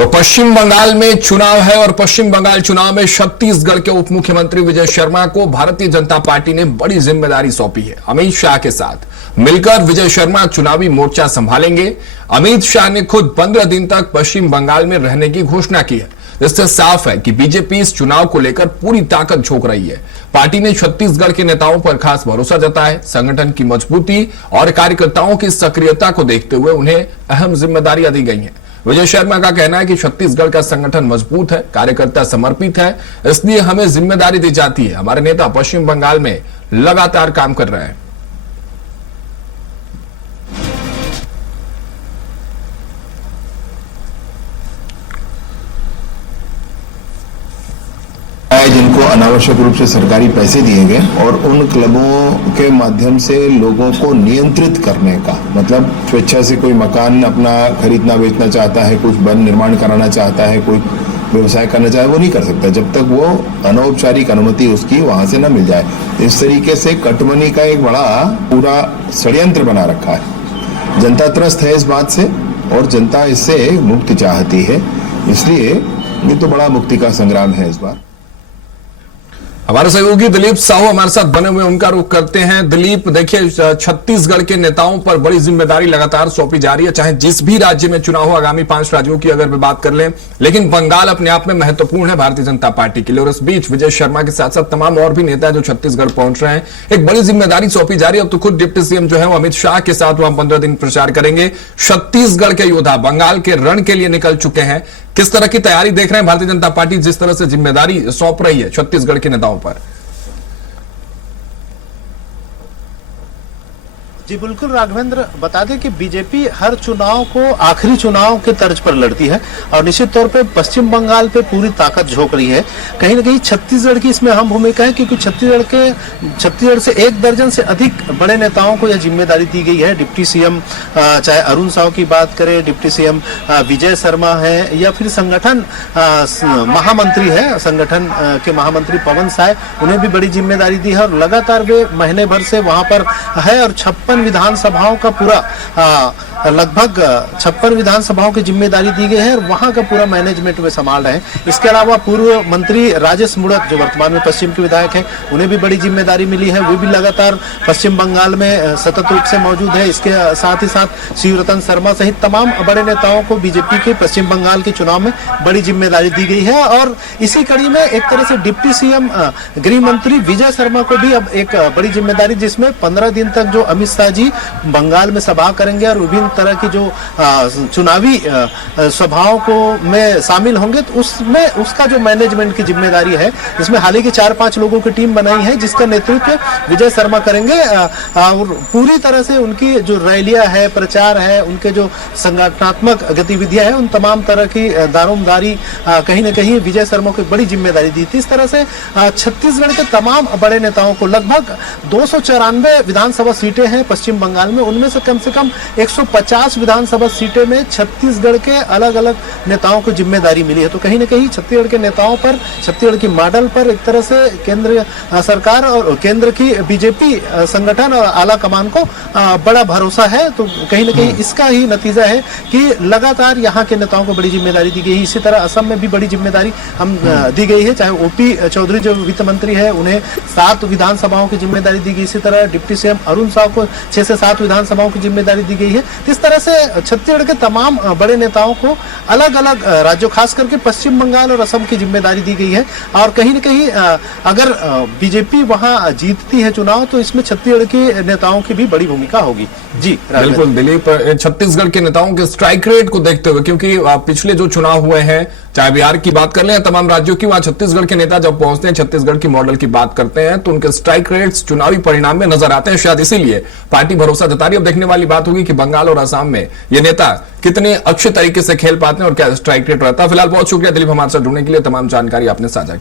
तो पश्चिम बंगाल में चुनाव है और पश्चिम बंगाल चुनाव में छत्तीसगढ़ के उप मुख्यमंत्री विजय शर्मा को भारतीय जनता पार्टी ने बड़ी जिम्मेदारी सौंपी है। अमित शाह के साथ मिलकर विजय शर्मा चुनावी मोर्चा संभालेंगे। अमित शाह ने खुद 15 दिन तक पश्चिम बंगाल में रहने की घोषणा की है। इससे साफ है कि बीजेपी इस चुनाव को लेकर पूरी ताकत झोंक रही है। पार्टी ने छत्तीसगढ़ के नेताओं पर खास भरोसा जताया है। संगठन की मजबूती और कार्यकर्ताओं की सक्रियता को देखते हुए उन्हें अहम जिम्मेदारियां दी गई हैं। विजय शर्मा का कहना है कि छत्तीसगढ़ का संगठन मजबूत है, कार्यकर्ता समर्पित है, इसलिए हमें जिम्मेदारी दी जाती है। हमारे नेता पश्चिम बंगाल में लगातार काम कर रहे हैं। जिनको अनावश्यक रूप से सरकारी पैसे दिए गए और उन क्लबों के माध्यम से लोगों को नियंत्रित करने का मतलब स्वेच्छा से कोई मकान अपना खरीदना बेचना चाहता है, कुछ वन निर्माण कराना चाहता है, कोई व्यवसाय करना चाहे, वो नहीं कर सकता जब तक वो अनौपचारिक अनुमति उसकी वहां से न मिल जाए। इस तरीके से कटमनी का एक बड़ा पूरा षड्यंत्र बना रखा है। जनता त्रस्त है इस बात से और जनता इससे मुक्ति चाहती है, इसलिए ये तो बड़ा मुक्ति का संग्राम है इस बार। हमारे सहयोगी दिलीप साहू हमारे साथ बने हुए, उनका रुख करते हैं। दिलीप, देखिए छत्तीसगढ़ के नेताओं पर बड़ी जिम्मेदारी लगातार सौंपी जा रही है, चाहे जिस भी राज्य में चुनाव हो। आगामी 5 राज्यों की अगर मैं बात कर लें, लेकिन बंगाल अपने आप में महत्वपूर्ण है भारतीय जनता पार्टी के लिए। और इस बीच विजय शर्मा के साथ साथ तमाम और भी नेता जो छत्तीसगढ़ पहुंच रहे हैं, एक बड़ी जिम्मेदारी सौंपी जा रही है। अब तो खुद डिप्टी सीएम जो है वो अमित शाह के साथ वहां 15 दिन प्रचार करेंगे। छत्तीसगढ़ के योद्धा बंगाल के रण के लिए निकल चुके हैं। किस तरह की तैयारी देख रहे हैं भारतीय जनता पार्टी जिस तरह से जिम्मेदारी सौंप रही है छत्तीसगढ़ के नेताओं पर? जी बिल्कुल राघवेंद्र, बता दें कि बीजेपी हर चुनाव को आखिरी चुनाव के तर्ज पर लड़ती है और निश्चित तौर पे पश्चिम बंगाल पे पूरी ताकत झोंक रही है। कहीं ना कहीं छत्तीसगढ़ की इसमें अहम भूमिका है क्योंकि छत्तीसगढ़ से 1 दर्जन से अधिक बड़े नेताओं को यह जिम्मेदारी दी गई है। डिप्टी सीएम चाहे अरुण साव की बात करें, डिप्टी सीएम विजय शर्मा है या फिर संगठन महामंत्री है, संगठन के महामंत्री पवन साय, उन्हें भी बड़ी जिम्मेदारी दी है और लगातार वे महीने भर से वहां पर है और 56 विधानसभाओं का पूरा लगभग 56 विधानसभाओं की जिम्मेदारी दी गई है और वहां का पूरा मैनेजमेंट वे संभाल रहे हैं। इसके अलावा पूर्व मंत्री राजेश मुड़क जो वर्तमान में पश्चिम के विधायक हैं, उन्हें भी बड़ी जिम्मेदारी मिली है। वे भी लगातार पश्चिम बंगाल में सतत रूप से मौजूद है। इसके साथ ही साथ शिवरतन शर्मा सहित तमाम बड़े नेताओं को बीजेपी के पश्चिम बंगाल के चुनाव में बड़ी जिम्मेदारी दी गई है। और इसी कड़ी में एक तरह से डिप्टी सीएम गृह मंत्री विजय शर्मा को भी अब एक बड़ी जिम्मेदारी, जिसमें 15 दिन तक जो अमित शाह जी बंगाल में सभा करेंगे और विभिन्न तरह की जो चुनावी सभाओं को में शामिल होंगे, तो उसमें उसका जो मैनेजमेंट की जिम्मेदारी है, इसमें हाल ही की 4-5 लोगों की टीम बनाई है जिसका नेतृत्व विजय शर्मा करेंगे। और पूरी तरह से उनकी जो रैलियां है, प्रचार है, उनके जो संगठनात्मक गतिविधियां हैं, उन तमाम तरह की दारोमदारी कहीं न कहीं विजय शर्मा को बड़ी जिम्मेदारी दी थी। इस तरह से छत्तीसगढ़ के तमाम बड़े नेताओं को लगभग 294 विधानसभा सीटें हैं पश्चिम बंगाल में, उनमें से कम 150 विधानसभा सीटें में छत्तीसगढ़ के अलग अलग नेताओं को जिम्मेदारी मिली है। तो कहीं न कहीं छत्तीसगढ़ के नेताओं पर, छत्तीसगढ़ की मॉडल पर एक तरह से केंद्र सरकार और केंद्र की बीजेपी संगठन और आला कमान को बड़ा भरोसा है। तो कहीं न कहीं इसका ही नतीजा है कि लगातार यहाँ के नेताओं को बड़ी जिम्मेदारी दी गई है। इसी तरह असम में भी बड़ी जिम्मेदारी दी गई है। चाहे ओपी चौधरी जो वित्त मंत्री है, उन्हें 7 विधानसभाओं की जिम्मेदारी दी गई। इसी तरह डिप्टी सीएम अरुण साव को 6 से 7 विधानसभाओं की जिम्मेदारी दी गई है। इस तरह से छत्तीसगढ़ के तमाम बड़े नेताओं को अलग अलग राज्यों, खास करके पश्चिम बंगाल और असम की जिम्मेदारी दी गई है। और कहीं न कहीं अगर बीजेपी वहां जीतती है चुनाव, तो इसमें छत्तीसगढ़ के नेताओं की भी बड़ी भूमिका होगी। जी बिल्कुल दिलीप, छत्तीसगढ़ के नेताओं के स्ट्राइक रेट को देखते हुए, क्योंकि पिछले जो चुनाव हुए हैं, चाहे बिहार की बात कर लें, तमाम राज्यों की, वहां छत्तीसगढ़ के नेता जब पहुंचते हैं, छत्तीसगढ़ की मॉडल की बात करते हैं, तो उनके स्ट्राइक रेट्स चुनावी परिणाम में नजर आते हैं। शायद इसीलिए पार्टी भरोसा जता रही है। अब देखने वाली बात होगी कि बंगाल और असम में ये नेता कितने अच्छे तरीके से खेल पाते हैं और क्या स्ट्राइक रेट रहता है। फिलहाल बहुत शुक्रिया दिलीप हमारे साथ जुड़ने के लिए, तमाम जानकारी आपने साझा की।